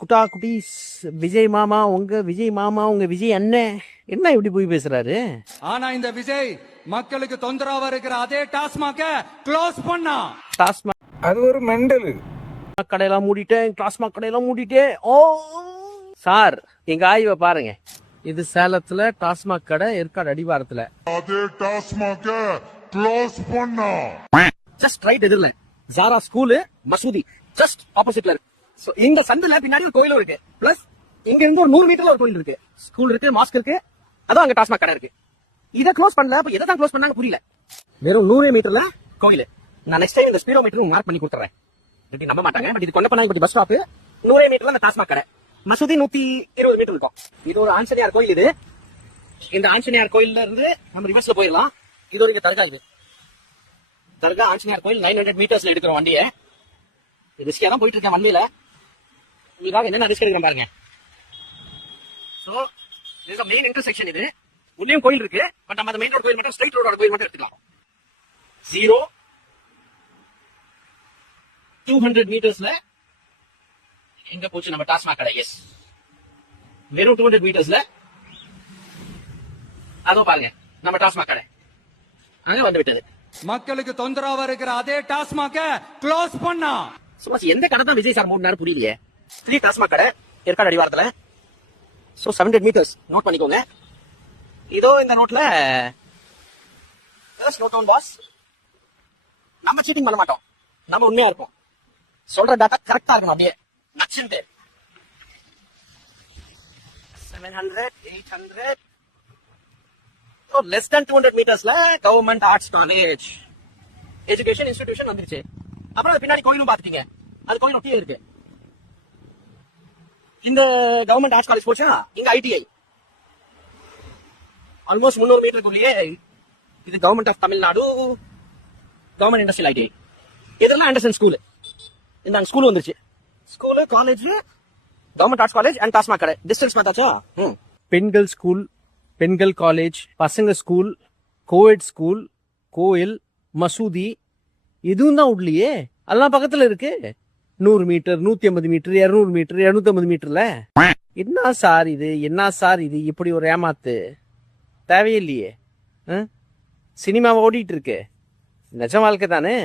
குட்டா குட்டீஸ், விஜய் மாமா உங்க விஜய் அண்ணன் என்ன இப்படி போய் பேசுறாரு? ஆனா இந்த விஜய் மக்களுக்கு தொந்தரவா இருக்கிற அதே டாஸ்மாக க்ளோஸ் பண்ணா. டாஸ்மாக் அது ஒரு மெண்டல். கடையெல்லாம் மூடிட்டேன், டாஸ்மாக் கடையெல்லாம் மூடிட்டேன். ஓ சார், எங்க ஆய்வை பாருங்க. இது சேலத்துல டாஸ்மாக் கடை, ஏற்காடு அடிவாரத்துல. அதே டாஸ்மாக க்ளோஸ் பண்ணா. ஜஸ்ட் ரைட் எதிரில் ஜாரா ஸ்கூலு, மசூதி ஜஸ்ட் ஆப்போசிட்ல இருக்கு. So, இந்த சந்துல பின்னாடி ஒரு கோயிலும் இருக்கு. பிளஸ் இங்க இருந்து ஒரு 100 மீட்டர்ல ஒரு கோயில் இருக்கு, ஸ்கூல் இருக்கு, மாஸ்க் இருக்கு, அதான் அங்க டாஸ்மாக் கடை இருக்கு. இதை க்ளோஸ் பண்ணல, அப்ப எதை தான் க்ளோஸ் பண்ணாங்க புரியல. வெறும் 100 மீட்டர்ல கோயில். நான் நெக்ஸ்ட் டைம் இந்த ஸ்பீடோ மீட்டர் மார்க் பண்ணி கொடுத்துறேன். இப்படி நம்ப மாட்டாங்க, பட் இது கொண்டப்பனாங்க பஸ் ஸ்டாப். 100 மீட்டர்ல அந்த டாஸ்மாக் கடை. மசூதி 120 மீட்டர் இருக்கும். இது ஒரு ஆஞ்சநேயர் கோயில். இது இந்த ஆஞ்சநேயர் கோயில்ல இருந்து நம்ம ரிவர்ஸ்ல போயிடலாம். இது ஒரு இங்க தர்கா. இது தர்கா ஆஞ்சநேயர் கோயில் 900 மீட்டர்ஸ்ல எடுக்கிறோம் வண்டியை. ரிஸ்கியா தான் போயிட்டு இருக்கேன் வண்டியில. உங்களுக்காக என்னென்ன ரிஸ்க் எடுக்கிறோம் பாருங்க. சோ இது மெயின் இன்டர்செக்ஷன். இது உள்ளேயும் கோயில் இருக்கு, பட் நம்ம அந்த மெயின் ரோட் கோயில் மட்டும், ஸ்ட்ரைட் ரோடோட கோயில் மட்டும் எடுத்துக்கலாம். 200 மீட்டர்ஸ்ல எங்க போச்சு நம்ம டாஸ்மாக் கடை? எஸ், வெறும் 200 மீட்டர்ஸ்ல அதோ பாருங்க நம்ம டாஸ்மாக் கடை அங்க வந்து விட்டது. மக்களுக்கு தொந்தரவா இருக்கிற அதே டாஸ்மாக க்ளோஸ் பண்ணா. சும்மா எந்த கடை தான் விஜய் சார் மூணு புரியலையே. 3 டாஸ்மாக் கடை ஏற்காடு அடிவாரத்துல. சோ 700 மீட்டர்ஸ் நோட் பண்ணிக்கோங்க. இதோ இந்த ரோட்ல ஸ்லோ டவுன் பாஸ். நம்ம சீட்டிங் பண்ண மாட்டோம், நம்ம உண்மையா இருப்போம். சொல்ற டாட்டா கரெக்டா இருக்கணும். அப்படியே நச்சுட்டு 700 800 லெஸ் than 200 மீட்டர்ஸ்ல government arts college education institution வந்துருச்சு. அப்புறம் அது பின்னாடி கோயிலும் பாத்துட்டீங்க, அது கோயில் ஒட்டியே இருக்கு. இந்த கவர்மெண்ட் ஆர்ட்ஸ் காலேஜ் போச்சா, இங்க ஐடிஐ ஆல்மோஸ்ட் 300 மீட்டருக்குள்ளேயே. இது government of Tamil Nadu government industrial ITI. இதெல்லாம் ஆண்டர்சன் ஸ்கூல். இந்த ஸ்கூல் வந்துருச்சு. School, college, government arts college and TASMAC கடை. டிஸ்டன்ஸ் பார்த்தாச்சா? பெண்கள் ஸ்கூல், பெண்கள் காலேஜ், பசங்க ஸ்கூல், கோஎட் ஸ்கூல், கோயில், மசூதி எதுவும் தான் உள்ளே. அதெல்லாம் பக்கத்துல இருக்கு. 100 மீட்டர், 150 மீட்டர், 200 மீட்டர், 250 மீட்டர்ல. என்ன சார் இது, என்ன சார் இது, இப்படி ஒரு ஏமாத்து தேவையில்லையே. சினிமா ஓடிட்டு இருக்கு, நிஜ வாழ்க்கை தானே.